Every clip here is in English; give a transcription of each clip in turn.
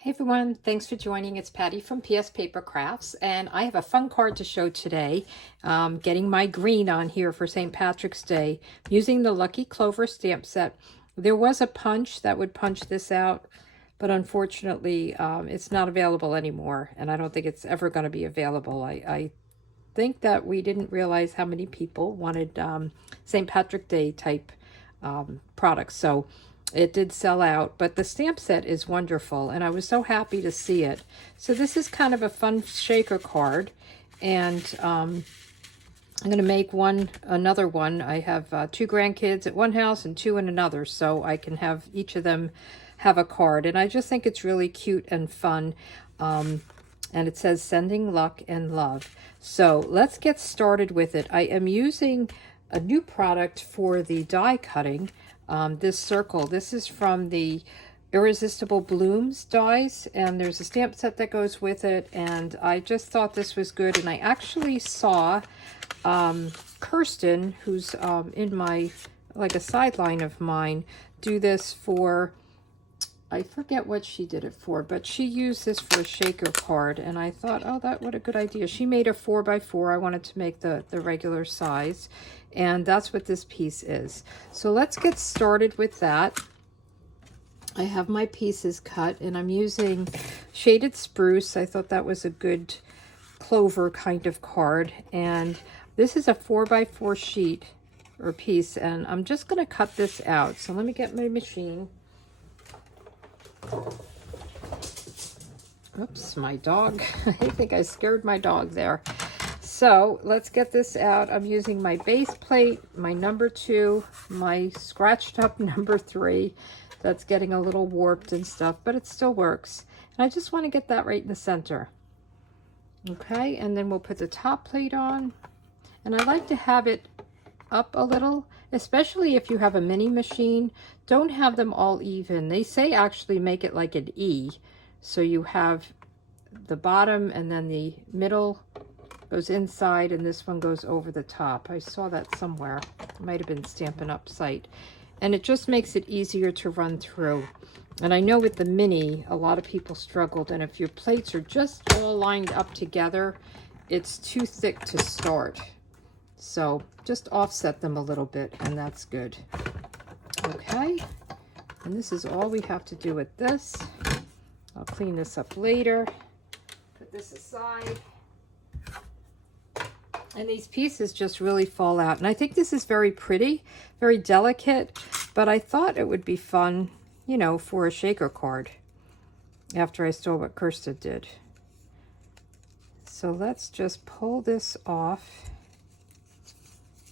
Hey everyone, thanks for joining. It's Patty from pspapercrafts, and I have a fun card to show today. Getting my green on here for St. Patrick's Day using the Lucky Clover stamp set. There was a punch that would punch this out, but unfortunately it's not available anymore, and I don't think it's ever going to be available. I think that we didn't realize how many people wanted St. Patrick Day type products. So it did sell out, but the stamp set is wonderful, and I was so happy to see it. So this is kind of a fun shaker card, and I'm going to make another one. I have 2 grandkids at one house and 2 in another, so I can have each of them have a card, and I just think it's really cute and fun. And it says sending luck and love. So let's get started with it. I am using a new product for the die cutting. This circle, this is from the Irresistible Blooms Dies, and there's a stamp set that goes with it, and I just thought this was good. And I actually saw Kirsten, who's in my, like a sideline of mine, do this for, I forget what she did it for, but she used this for a shaker card, and I thought, oh, what a good idea. She made a 4x4. I wanted to make the regular size, and that's what this piece is. So let's get started with that. I have my pieces cut, and I'm using shaded spruce. I thought that was a good Clover kind of card, and this is a 4x4 sheet or piece, and I'm just going to cut this out. So let me get my machine. Oops, my dog. I think I scared my dog there. So let's get this out. I'm using my base plate, my number 2, my scratched up number 3. That's getting a little warped and stuff, but it still works. And I just want to get that right in the center. Okay, and then we'll put the top plate on. And I like to have it up a little, especially if you have a mini machine. Don't have them all even. They say actually make it like an E, so you have the bottom and then the middle goes inside and this one goes over the top. I saw that somewhere. It might have been Stampin' Up site, and it just makes it easier to run through. And I know with the mini a lot of people struggled, and if your plates are just all lined up together, it's too thick to start. So just offset them a little bit, and that's good. Okay, and this is all we have to do with this. I'll clean this up later. Put this aside. And these pieces just really fall out. And I think this is very pretty, very delicate, but I thought it would be fun, you know, for a shaker card after I saw what Kirsten did. So let's just pull this off.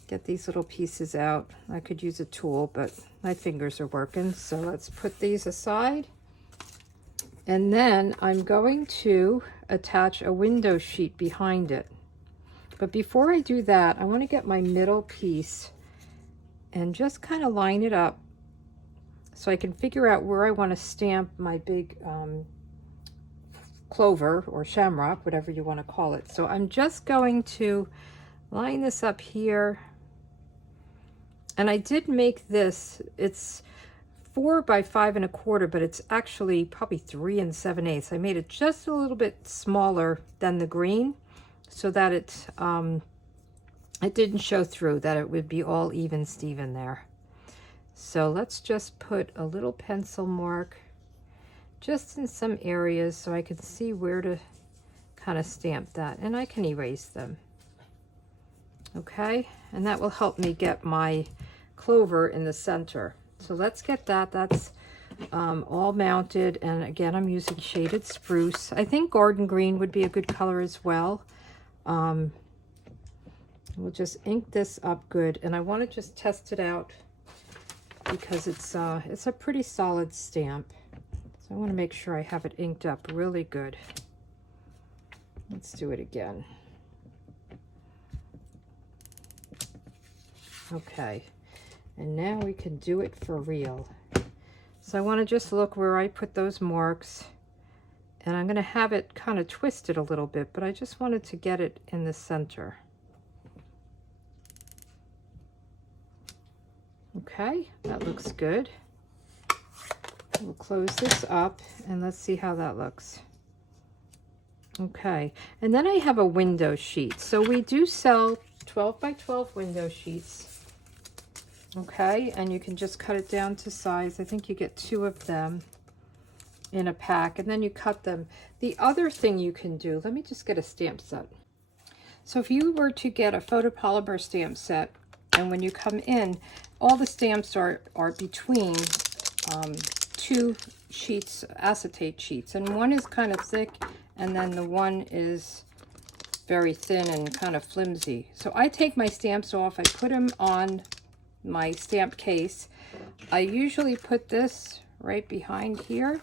Get these little pieces out. I could use a tool, but my fingers are working. So let's put these aside. And then I'm going to attach a window sheet behind it. But before I do that, I want to get my middle piece and just kind of line it up so I can figure out where I want to stamp my big clover or shamrock, whatever you want to call it. So I'm just going to line this up here. And I did make this, it's 4 by 5 1/4, but it's actually probably 3 7/8. I made it just a little bit smaller than the green so that it didn't show through, that it would be all even Steven there. So let's just put a little pencil mark just in some areas so I can see where to kind of stamp that, and I can erase them. Okay, and that will help me get my clover in the center. So let's get that. That's all mounted, and again I'm using shaded spruce. I think garden green would be a good color as well. We'll just ink this up good, and I want to just test it out because it's a pretty solid stamp. So I want to make sure I have it inked up really good. Let's do it again. Okay, and now we can do it for real. So I want to just look where I put those marks, and I'm going to have it kind of twisted a little bit, but I just wanted to get it in the center. Okay, that looks good. We'll close this up and let's see how that looks. Okay, and then I have a window sheet. So we do sell 12 by 12 window sheets. Okay, and you can just cut it down to size. I think you get 2 of them in a pack, and then you cut them. The other thing you can do, let me just get a stamp set. So if you were to get a photopolymer stamp set, and when you come in, all the stamps are between 2 sheets, acetate sheets, and one is kind of thick, and then the one is very thin and kind of flimsy. So I take my stamps off, I put them on my stamp case. I usually put this right behind here,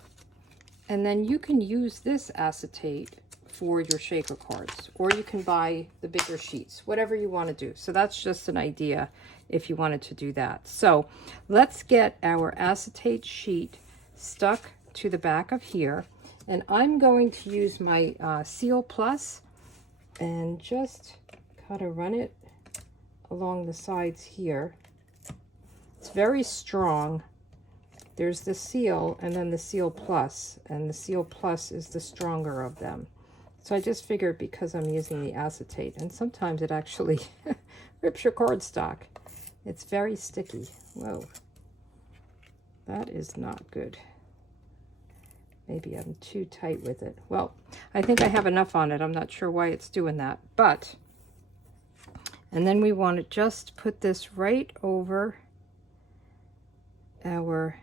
and then you can use this acetate for your shaker cards, or you can buy the bigger sheets, whatever you want to do. So that's just an idea if you wanted to do that. So let's get our acetate sheet stuck to the back of here, and I'm going to use my Seal Plus and just kind of run it along the sides here. It's very strong. There's the Seal and then the Seal Plus, and the Seal Plus is the stronger of them. So I just figured because I'm using the acetate, and sometimes it actually rips your cardstock. It's very sticky. Whoa, that is not good. Maybe I'm too tight with it. Well, I think I have enough on it. I'm not sure why it's doing that, but, and then we want to just put this right over our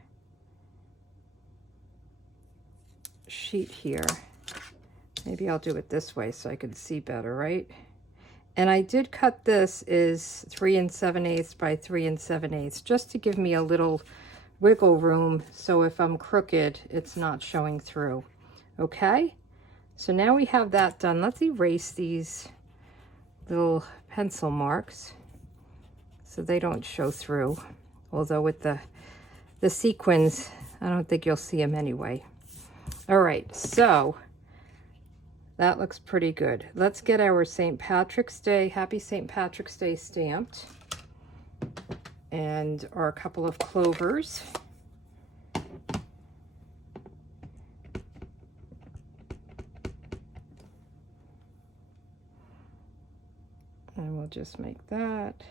sheet here. Maybe I'll do it this way so I can see better, right? And I did cut this is 3 7/8 by 3 7/8, just to give me a little wiggle room, so if I'm crooked, it's not showing through. Okay, so now we have that done. Let's erase these little pencil marks so they don't show through. Although with the sequins, I don't think you'll see them anyway. All right, so that looks pretty good. Let's get our St. Patrick's Day, Happy St. Patrick's Day stamped, and our couple of clovers. And we'll just make that,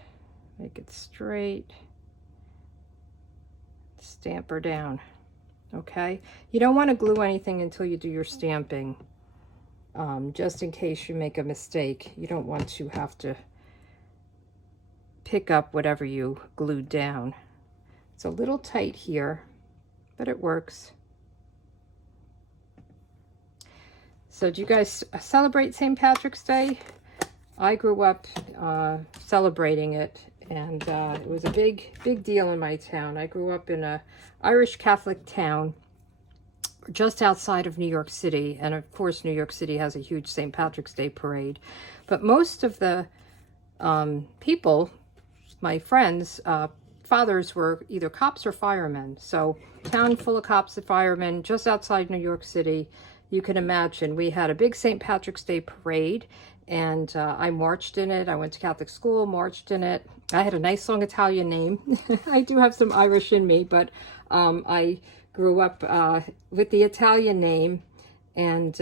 make it straight, stamp her down. Okay, you don't want to glue anything until you do your stamping, just in case you make a mistake. You don't want to have to pick up whatever you glued down. It's a little tight here, but it works. So do you guys celebrate St. Patrick's Day? I grew up celebrating it, and it was a big deal in my town. I grew up in a Irish Catholic town just outside of New York City, and of course New York City has a huge St. Patrick's Day parade. But most of the people, my friends, fathers were either cops or firemen. So town full of cops and firemen just outside New York City. You can imagine we had a big St. Patrick's Day parade, and I marched in it. I went to Catholic school, marched in it. I had a nice long Italian name. I do have some Irish in me, but I grew up with the Italian name, and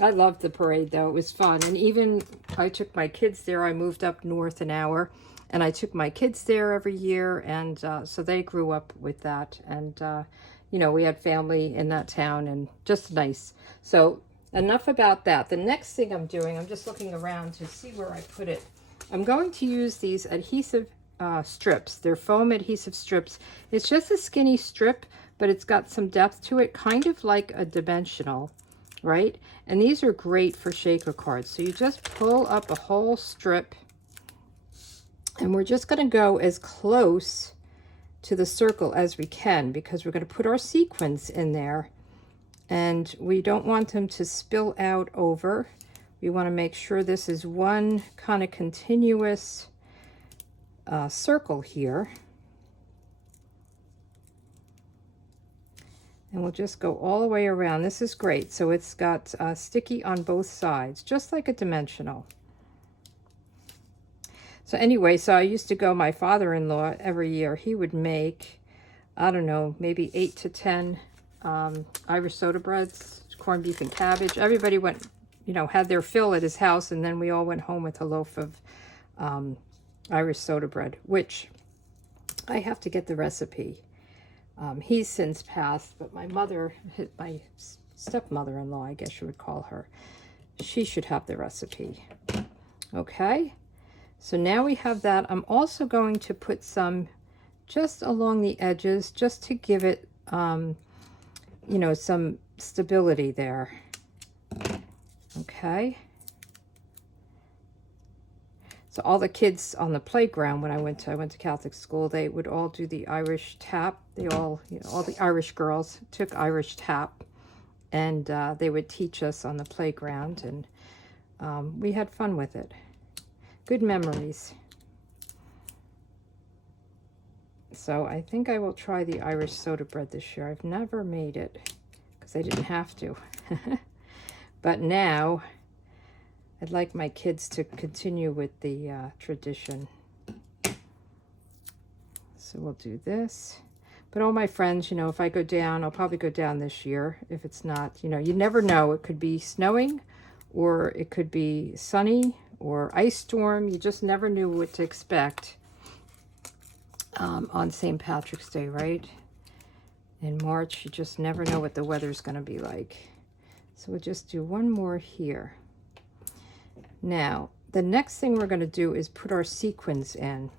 I loved the parade, though. It was fun. And even I took my kids there. I moved up north an hour, and I took my kids there every year, and so they grew up with that. And, you know, we had family in that town, and just nice. So enough about that. The next thing I'm doing, I'm just looking around to see where I put it. I'm going to use these adhesive strips. They're foam adhesive strips. It's just a skinny strip, but it's got some depth to it, kind of like a dimensional, right? And these are great for shaker cards. So you just pull up a whole strip, and we're just going to go as close to the circle as we can, because we're going to put our sequins in there, and we don't want them to spill out over. We want to make sure this is one kind of continuous circle here. And we'll just go all the way around. This is great. So it's got sticky on both sides, just like a dimensional. So anyway, so I used to go, my father-in-law, every year, he would make I don't know, maybe 8 to 10 Irish soda breads, corned beef and cabbage. Everybody went, you know, had their fill at his house, and then we all went home with a loaf of Irish soda bread, which I have to get the recipe. He's since passed, but my mother, my stepmother-in-law, I guess you would call her, she should have the recipe. Okay, so now we have that. I'm also going to put some just along the edges, just to give it, you know, some stability there. Okay. So all the kids on the playground, when I went to Catholic school, they would all do the Irish tap. They all, you know, all the Irish girls took Irish tap, and they would teach us on the playground, and we had fun with it. Good memories. So I think I will try the Irish soda bread this year. I've never made it because I didn't have to. But now I'd like my kids to continue with the tradition. So we'll do this. But all my friends, you know, if I go down, I'll probably go down this year. If it's not, you know, you never know. It could be snowing, or it could be sunny, or ice storm. You just never knew what to expect on St. Patrick's Day, right? In March, you just never know what the weather's going to be like. So we'll just do one more here. Now, the next thing we're going to do is put our sequins in.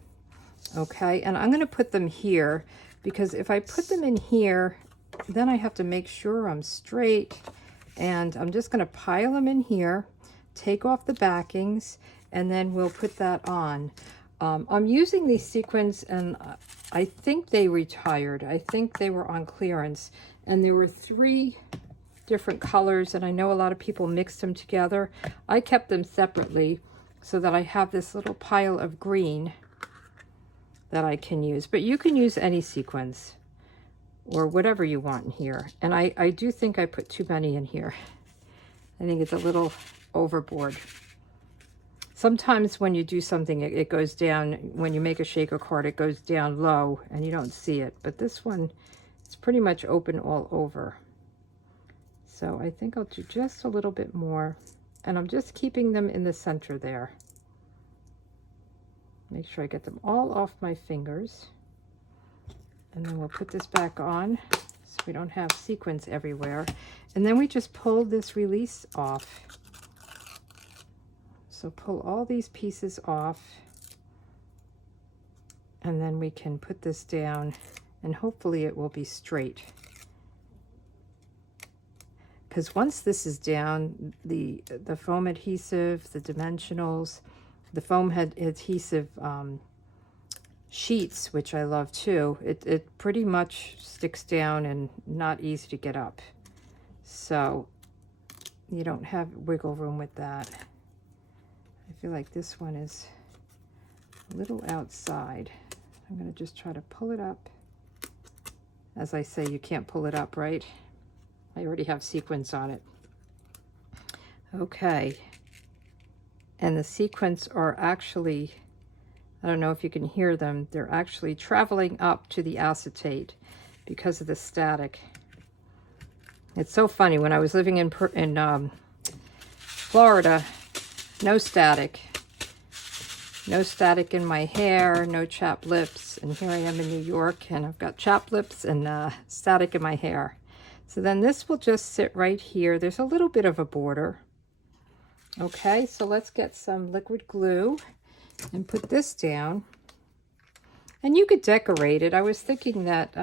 Okay, and I'm going to put them here, because if I put them in here, then I have to make sure I'm straight, and I'm just going to pile them in here, take off the backings, and then we'll put that on. I'm using these sequins, and I think they retired. I think they were on clearance, and there were 3 different colors, and I know a lot of people mixed them together. I kept them separately so that I have this little pile of green that I can use, but you can use any sequins or whatever you want in here. And I do think I put too many in here. I think it's a little overboard. Sometimes when you do something, it goes down. When you make a shaker card, it goes down low and you don't see it, but this one is pretty much open all over. So I think I'll do just a little bit more, and I'm just keeping them in the center there. Make sure I get them all off my fingers, and then we'll put this back on so we don't have sequins everywhere. And then we just pull this release off. So pull all these pieces off, and then we can put this down, and hopefully it will be straight. Because once this is down, the foam adhesive, the dimensionals, the foam adhesive sheets, which I love too, it pretty much sticks down and not easy to get up. So you don't have wiggle room with that. I feel like this one is a little outside. I'm going to just try to pull it up. As I say, you can't pull it up, right? I already have sequins on it. Okay. And the sequins are actually, I don't know if you can hear them, they're actually traveling up to the acetate because of the static. It's so funny, when I was living in Florida, no static. No static in my hair, no chapped lips, and here I am in New York, and I've got chapped lips and static in my hair. So then this will just sit right here. There's a little bit of a border. Okay, so let's get some liquid glue and put this down. And you could decorate it. I was thinking that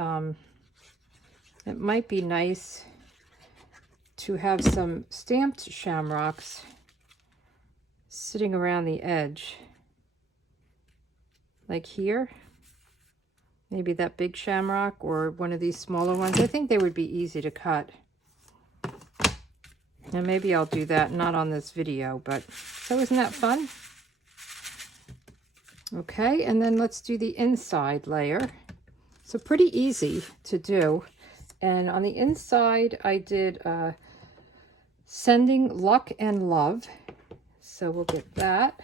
it might be nice to have some stamped shamrocks sitting around the edge. Like here. Maybe that big shamrock or one of these smaller ones. I think they would be easy to cut. And maybe I'll do that, not on this video, but so isn't that fun? Okay, and then let's do the inside layer. So pretty easy to do. And on the inside, I did Sending Luck and Love. So we'll get that.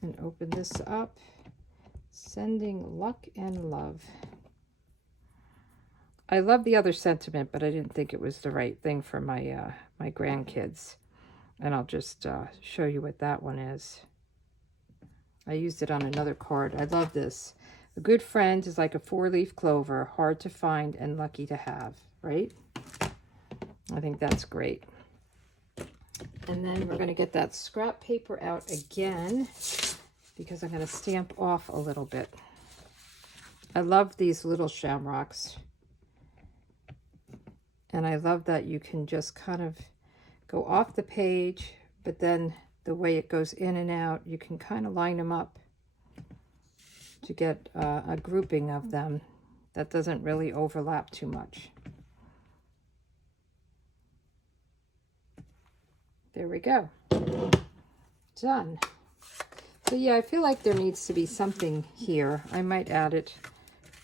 And open this up. Sending luck and love. I love the other sentiment, but I didn't think it was the right thing for my my grandkids. And I'll just show you what that one is. I used it on another card. I love this. A good friend is like a four-leaf clover, hard to find and lucky to have, right? I think that's great. And then we're going to get that scrap paper out again because I'm going to stamp off a little bit. I love these little shamrocks. And I love that you can just kind of go off the page, but then the way it goes in and out, you can kind of line them up to get a grouping of them that doesn't really overlap too much. There we go. Done. So yeah, I feel like there needs to be something here. I might add it.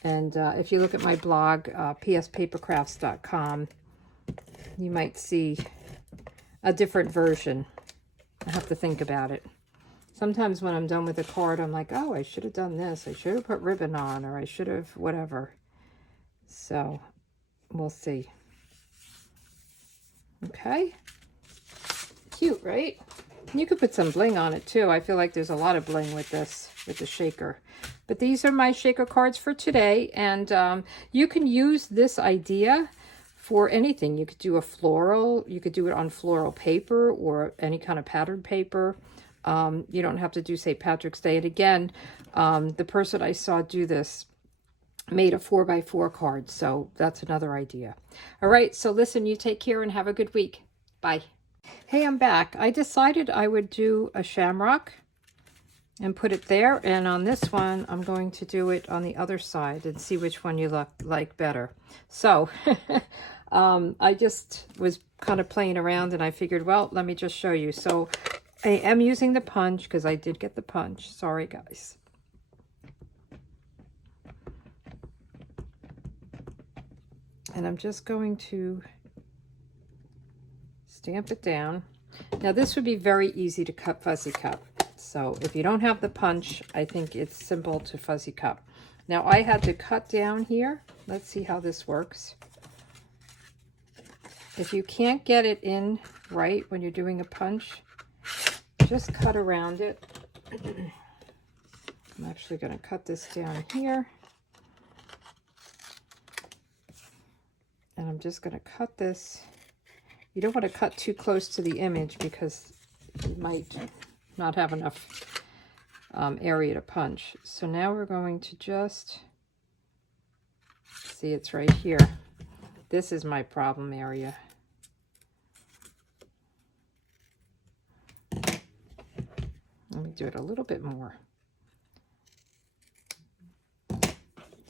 And if you look at my blog, pspapercrafts.com, you might see a different version. I have to think about it. Sometimes when I'm done with a card, I'm like, oh, I should have done this. I should have put ribbon on, or I should have whatever. So we'll see. Okay. Cute, right? You could put some bling on it too. I feel like there's a lot of bling with this, with the shaker. But these are my shaker cards for today. And you can use this idea for anything. You could do a floral. You could do it on floral paper or any kind of patterned paper. You don't have to do St. Patrick's Day. And again, the person I saw do this made a 4x4 card. So that's another idea. All right. So listen, you take care and have a good week. Bye. Hey, I'm back. I decided I would do a shamrock and put it there. And on this one, I'm going to do it on the other side and see which one you like better. So I just was kind of playing around and I figured, well, let me just show you. So I am using the punch because I did get the punch. Sorry, guys. And I'm just going to stamp it down. Now this would be very easy to cut fuzzy cut. So if you don't have the punch, I think it's simple to fuzzy cut. Now I had to cut down here. Let's see how this works. If you can't get it in right when you're doing a punch, just cut around it. I'm actually going to cut this down here. And I'm just going to cut this. You don't want to cut too close to the image because you might not have enough area to punch. So now we're going to just, see, it's right here. This is my problem area. Let me do it a little bit more.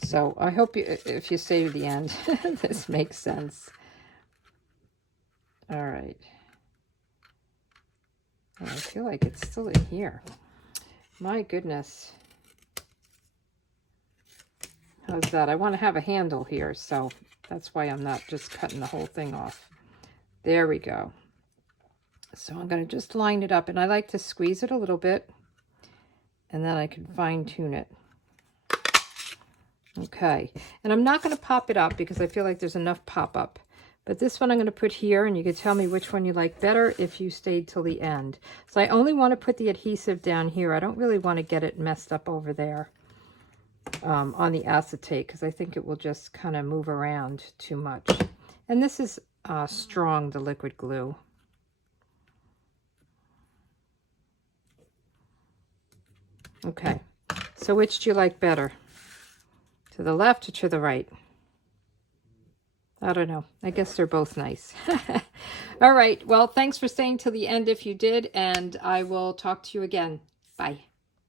So I hope you, if you stay to the end, this makes sense. All right. Oh, I feel like it's still in here. My goodness. How's that? I want to have a handle here, so that's why I'm not just cutting the whole thing off. There we go. So I'm going to just line it up, and I like to squeeze it a little bit, and then I can fine tune it. Okay, and I'm not going to pop it up because I feel like there's enough pop up. But this one I'm going to put here, and you can tell me which one you like better if you stayed till the end. So I only want to put the adhesive down here. I don't really want to get it messed up over there on the acetate because I think it will just kind of move around too much. And this is strong, the liquid glue. Okay, so which do you like better? To the left or to the right? I don't know. I guess they're both nice. All right. Well, thanks for staying till the end if you did, and I will talk to you again. Bye.